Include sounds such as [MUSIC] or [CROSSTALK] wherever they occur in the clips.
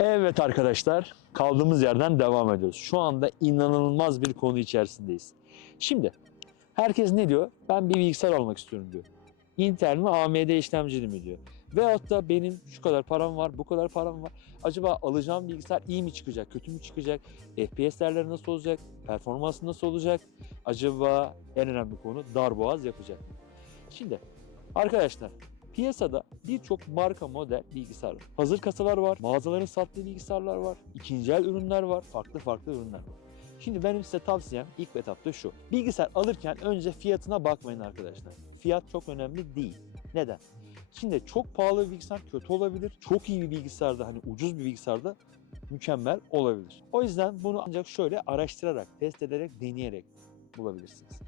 Evet arkadaşlar, kaldığımız yerden devam ediyoruz. Şu anda inanılmaz bir konu içerisindeyiz. Şimdi herkes ne diyor? Ben bir bilgisayar almak istiyorum diyor. Intel mi AMD işlemcili mi diyor. Veyahut da benim şu kadar param var, bu kadar param var. Acaba alacağım bilgisayar iyi mi çıkacak, kötü mü çıkacak? FPS değerleri nasıl olacak? Performansı nasıl olacak? Acaba en önemli konu darboğaz yapacak mı? Şimdi arkadaşlar Piyasada birçok marka model bilgisayar var. Hazır kasalar var, mağazaların sattığı bilgisayarlar var, ikinci el ürünler var, farklı farklı ürünler var. Şimdi benim size tavsiyem ilk etapta şu. Bilgisayar alırken önce fiyatına bakmayın arkadaşlar. Fiyat çok önemli değil. Neden? Şimdi çok pahalı bir bilgisayar kötü olabilir. Çok iyi bir bilgisayarda hani ucuz bir bilgisayarda mükemmel olabilir. O yüzden bunu ancak şöyle araştırarak, test ederek, deneyerek bulabilirsiniz.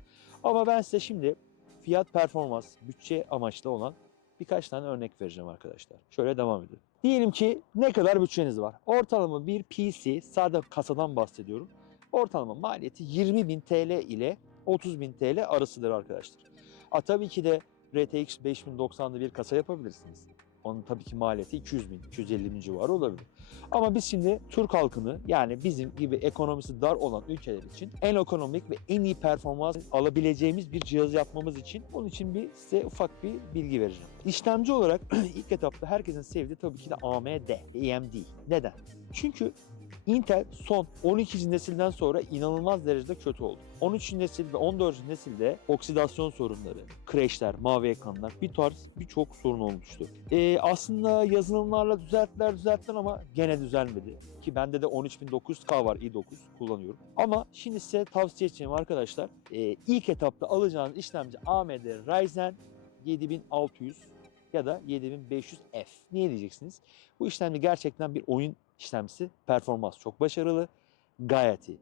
Ama ben size şimdi fiyat performans, bütçe amaçlı olan birkaç tane örnek vereceğim arkadaşlar. Şöyle devam edelim. Diyelim ki ne kadar bütçeniz var? Ortalama bir PC, sade kasadan bahsediyorum. Ortalama maliyeti 20.000 TL ile 30.000 TL arasıdır arkadaşlar. A, tabii ki de RTX 5090'lı bir kasa yapabilirsiniz. Onun tabii ki maliyeti 200 bin, 250 bin civarı olabilir. Ama biz şimdi Türk halkını yani bizim gibi ekonomisi dar olan ülkeler için en ekonomik ve en iyi performans alabileceğimiz bir cihaz yapmamız için onun için bir size ufak bir bilgi vereceğim. İşlemci olarak [CLEARS THROAT] ilk etapta herkesin sevdiği tabii ki de AMD, AMD. Neden? Çünkü Intel son 12. nesilden sonra inanılmaz derecede kötü oldu. 13. nesil ve 14. nesilde oksidasyon sorunları, crashler, mavi ekranlar bir tarz birçok sorun olmuştu. Ee, aslında yazılımlarla düzelttiler düzelttiler ama gene düzelmedi. Ki bende de 13900K var i9 kullanıyorum. Ama şimdi size tavsiye edeceğim arkadaşlar e, ilk etapta alacağınız işlemci AMD Ryzen 7600 ya da 7500F. Niye diyeceksiniz? Bu işlemci gerçekten bir oyun işlemcisi. Performans çok başarılı. Gayet iyi.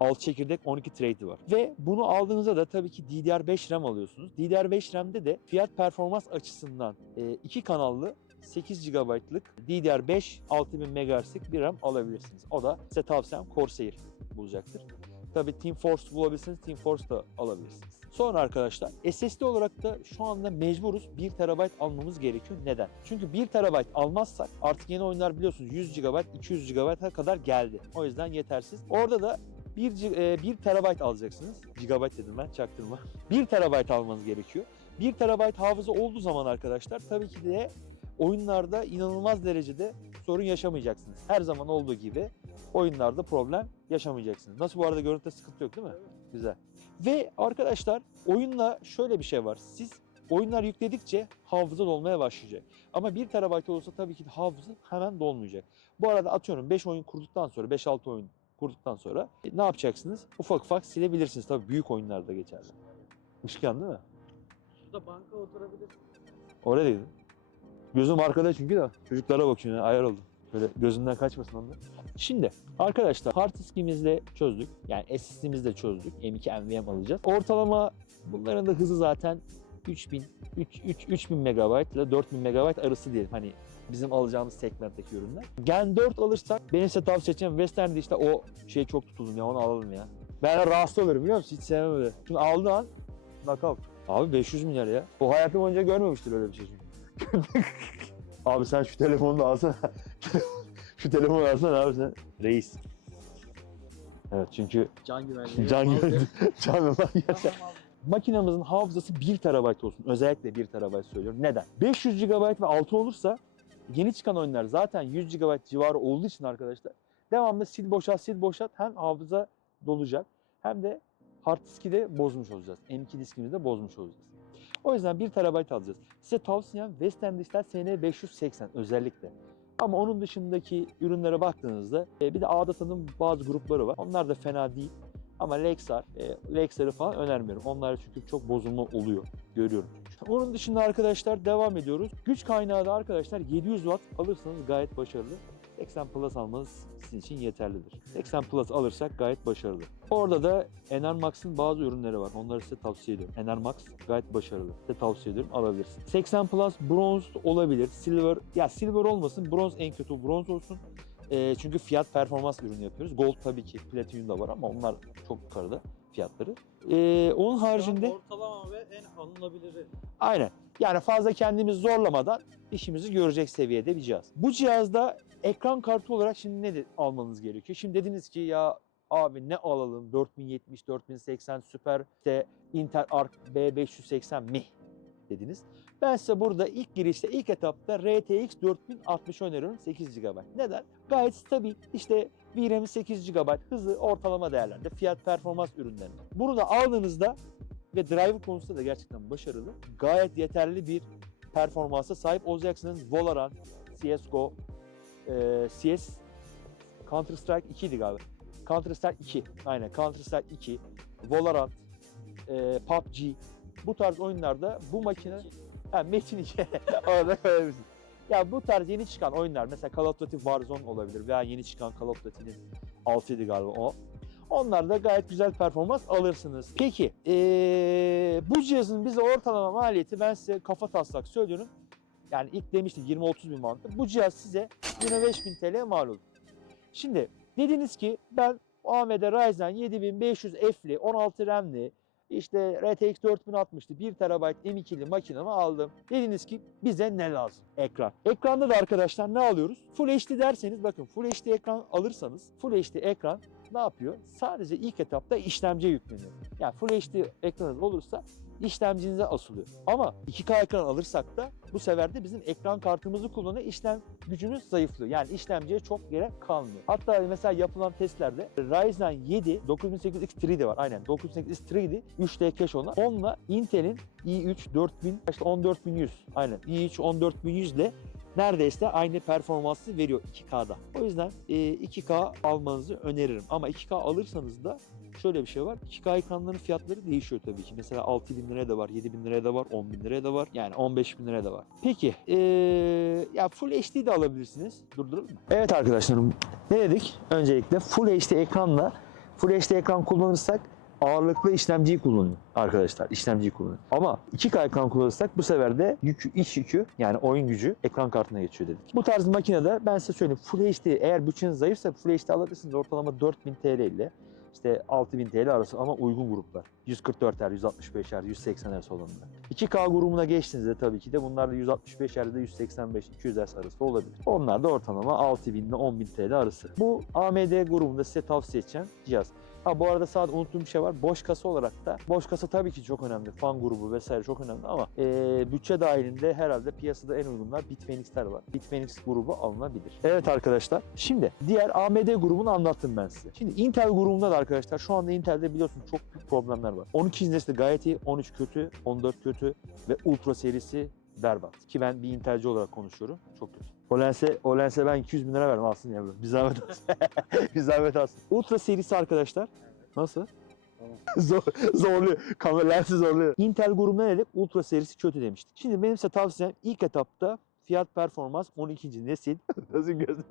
6 çekirdek 12 trade'i var. Ve bunu aldığınızda da tabii ki DDR5 RAM alıyorsunuz. DDR5 RAM'de de fiyat performans açısından e, iki kanallı 8 GB'lık DDR5 6000 MHz'lik bir RAM alabilirsiniz. O da size tavsiyem Corsair bulacaktır. Tabii Team Force bulabilirsiniz, Team Force da alabilirsiniz. Sonra arkadaşlar SSD olarak da şu anda mecburuz 1 TB almamız gerekiyor. Neden? Çünkü 1 TB almazsak artık yeni oyunlar biliyorsunuz 100 GB, 200 GB'a kadar geldi. O yüzden yetersiz. Orada da 1, 1 TB alacaksınız. GB dedim ben çaktırma. 1 TB almanız gerekiyor. 1 TB hafıza olduğu zaman arkadaşlar tabii ki de oyunlarda inanılmaz derecede sorun yaşamayacaksınız. Her zaman olduğu gibi oyunlarda problem yaşamayacaksınız. Nasıl bu arada görüntüde sıkıntı yok değil mi? Güzel. Ve arkadaşlar oyunla şöyle bir şey var. Siz oyunlar yükledikçe hafıza dolmaya başlayacak. Ama 1 TB olursa tabii ki hafıza hemen dolmayacak. Bu arada atıyorum 5 oyun kurduktan sonra 5-6 oyun kurduktan sonra e, ne yapacaksınız? Ufak ufak silebilirsiniz. Tabii büyük oyunlarda geçerli. Işıkyan değil mi? Şurada banka oturabilirsin. Oraya dedim. Gözüm arkada çünkü de çocuklara bakıyorum ya ayar oldum. Böyle gözünden kaçmasın onlar. Şimdi arkadaşlar hard diskimizle çözdük. Yani SSD'mizle çözdük. M2 NVMe alacağız. Ortalama bunların da hızı zaten 3000 3, 3, 3000 MB ile 4000 MB arası diyelim. Hani bizim alacağımız segmentteki ürünler. Gen 4 alırsak benim size tavsiye edeceğim Western'de işte o şey çok tutuldum ya onu alalım ya. Ben rahatsız olurum biliyor musun? Hiç sevmem öyle. Şimdi aldığı an knockout. Abi 500 milyar ya. O hayatım boyunca görmemiştir öyle bir şey. [LAUGHS] abi sen şu telefonu da alsana. [LAUGHS] şu telefonu alsana abi sen. Reis. Evet çünkü Can güvenliği. [LAUGHS] [LAUGHS] can güvenliği. Tamam abi. Makinamızın hafızası 1 TB olsun. Özellikle 1 TB söylüyorum. Neden? 500 GB ve altı olursa yeni çıkan oyunlar zaten 100 GB civarı olduğu için arkadaşlar devamlı sil boşalt sil boşalt hem hafıza dolacak hem de hard diski de bozmuş olacağız. M2 diskimizi de bozmuş olacağız. O yüzden 1 TB alacağız. Size tavsiyem Western Digital SN580 özellikle. Ama onun dışındaki ürünlere baktığınızda e, bir de Ağdata'nın bazı grupları var. Onlar da fena değil. Ama Lexar, e, Lexar'ı falan önermiyorum. Onlar çünkü çok bozulma oluyor. Görüyorum. Onun dışında arkadaşlar devam ediyoruz. Güç kaynağı da arkadaşlar 700 Watt alırsanız gayet başarılı. 80 Plus almanız sizin için yeterlidir. 80 Plus alırsak gayet başarılı. Orada da Enermax'ın bazı ürünleri var. Onları size tavsiye ediyorum. Enermax gayet başarılı. Size tavsiye ediyorum alabilirsin. 80 Plus bronz olabilir. Silver, ya silver olmasın. Bronz en kötü bronz olsun. E, çünkü fiyat performans ürünü yapıyoruz. Gold tabii ki platinum da var ama onlar çok yukarıda fiyatları. E, onun haricinde Ortalama ve en alınabiliri. aynen yani fazla kendimizi zorlamadan işimizi görecek seviyede bir cihaz. Bu cihazda ekran kartı olarak şimdi ne almanız gerekiyor? Şimdi dediniz ki ya abi ne alalım 4070, 4080 Super işte Intel Arc B580 mi dediniz. Ben size burada ilk girişte ilk etapta RTX 4060 öneriyorum 8 GB. Neden? Gayet stabil. İşte VRAM'i 8 GB hızlı ortalama değerlerde fiyat performans ürünlerinde. Bunu da aldığınızda ve driver konusunda da gerçekten başarılı. Gayet yeterli bir performansa sahip olacaksınız. Valorant, CSGO, e, CS, Counter Strike 2 idi galiba. Counter Strike 2, aynen Counter Strike 2, Valorant, e, PUBG bu tarz oyunlarda bu makine ha, Metin 2 [LAUGHS] orada koyabilirsin. Ya bu tarz yeni çıkan oyunlar mesela Call of Duty Warzone olabilir veya yeni çıkan Call of Duty'nin 6'ydı galiba o. Onlarda gayet güzel performans alırsınız. Peki ee, bu cihazın bize ortalama maliyeti ben size kafa taslak söylüyorum. Yani ilk demiştim 20-30 bin mantık. Bu cihaz size 25 bin TL mal olur. Şimdi dediniz ki ben AMD Ryzen 7500 F'li 16 RAM'li işte RTX 4060'lı 1 TB M2'li makinamı aldım. Dediniz ki bize ne lazım? Ekran. Ekranda da arkadaşlar ne alıyoruz? Full HD derseniz bakın Full HD ekran alırsanız Full HD ekran ne yapıyor? Sadece ilk etapta işlemciye yükleniyor. Yani Full HD ekranınız olursa işlemcinize asılıyor. Ama 2K ekran alırsak da bu sefer de bizim ekran kartımızı kullanıyor. İşlem gücümüz zayıflıyor. Yani işlemciye çok gerek kalmıyor. Hatta mesela yapılan testlerde Ryzen 7 9800X 3D var. Aynen 9800X 3D 3D cache olan. Onunla Intel'in i3 4000 işte 14100 aynen i3 14100 ile neredeyse aynı performansı veriyor 2K'da. O yüzden e, 2K almanızı öneririm. Ama 2K alırsanız da şöyle bir şey var. 2K ekranların fiyatları değişiyor tabii ki. Mesela 6000 liraya da var, 7000 liraya da var, 10000 liraya da var. Yani 15000 liraya da var. Peki ee, ya Full HD de alabilirsiniz. Durduralım mı? Evet arkadaşlarım ne dedik? Öncelikle Full HD ekranla Full HD ekran kullanırsak ağırlıklı işlemciyi kullanıyor arkadaşlar. işlemciyi kullanıyor. Ama 2K ekran kullanırsak bu sefer de yükü, iç yükü yani oyun gücü ekran kartına geçiyor dedik. Bu tarz makinede ben size söyleyeyim Full HD eğer bütçeniz zayıfsa Full HD alabilirsiniz ortalama 4000 TL ile işte 6000 TL arası ama uygun gruplar. 144 Hz, 165 Hz, 180 Hz olanlar. 2K grubuna geçtiğinizde tabii ki de bunlar da 165 Hz'de 185 200 Hz arası olabilir. Onlar da ortalama 6000 ile 10000 TL arası. Bu AMD grubunda size tavsiye edeceğim cihaz. Ha bu arada sadece unuttuğum bir şey var. Boş kasa olarak da boş kasa tabii ki çok önemli. Fan grubu vesaire çok önemli ama eee, bütçe dahilinde herhalde piyasada en uygunlar Bitfenix'ler var. Bitfenix grubu alınabilir. Evet arkadaşlar. Şimdi diğer AMD grubunu anlattım ben size. Şimdi Intel grubunda da arkadaşlar şu anda Intel'de biliyorsunuz çok büyük problemler var. 12 nesli gayet iyi, 13 kötü, 14 kötü ve Ultra serisi berbat. Ki ben bir Intelci olarak konuşuyorum. Çok kötü. O lense, o lense ben 200 bin lira verdim aslında ya. Bir zahmet olsun. [LAUGHS] bir zahmet olsun. Ultra serisi arkadaşlar. Nasıl? [LAUGHS] Zor, zorluyor. Kamera lensi zorluyor. Intel grubuna ne dedik? Ultra serisi kötü demiştik. Şimdi benim size tavsiyem ilk etapta fiyat performans 12. nesil. [LAUGHS] Nasıl gözüm?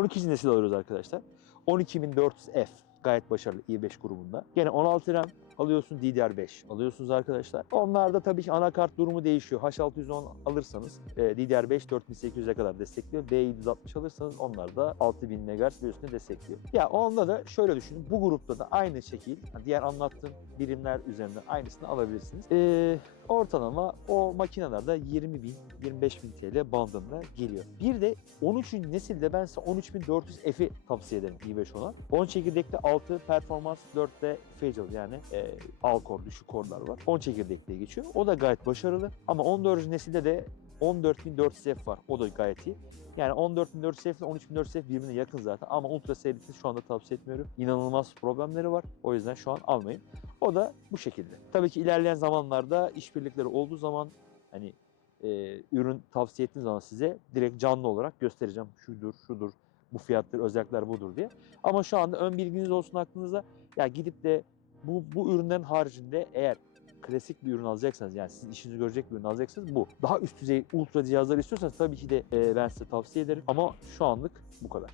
12. nesil alıyoruz arkadaşlar. 12400F gayet başarılı i5 grubunda. Gene 16 RAM alıyorsun DDR5 alıyorsunuz arkadaşlar. Onlarda tabii ki anakart durumu değişiyor. H610 alırsanız e, DDR5 4800'e kadar destekliyor. B760 alırsanız onlar da 6000 MHz ve üstüne destekliyor. Ya onda da şöyle düşünün. Bu grupta da aynı şekil diğer anlattığım birimler üzerinden aynısını alabilirsiniz. E, ortalama o makinelerde 20 bin 25 bin TL bandında geliyor. Bir de 13. nesilde ben size 13400F'i tavsiye ederim i5 olan. 10 çekirdekli 6 performans 4'te Facial yani e, al kor düşük korlar var. 10 çekirdekliye geçiyor. O da gayet başarılı. Ama 14. nesilde de 14400F var. O da gayet iyi. Yani 14400F ile 13400F birbirine yakın zaten ama Ultra serisini şu anda tavsiye etmiyorum. İnanılmaz problemleri var. O yüzden şu an almayın. O da bu şekilde. Tabii ki ilerleyen zamanlarda işbirlikleri olduğu zaman hani e, ürün tavsiye ettiğim zaman size direkt canlı olarak göstereceğim. Şudur, şudur, bu fiyatlar, özellikler budur diye. Ama şu anda ön bilginiz olsun aklınızda. Ya gidip de bu, bu ürünlerin haricinde eğer klasik bir ürün alacaksanız yani sizin işinizi görecek bir ürün alacaksanız bu. Daha üst düzey ultra cihazlar istiyorsanız tabii ki de e, ben size tavsiye ederim. Ama şu anlık bu kadar.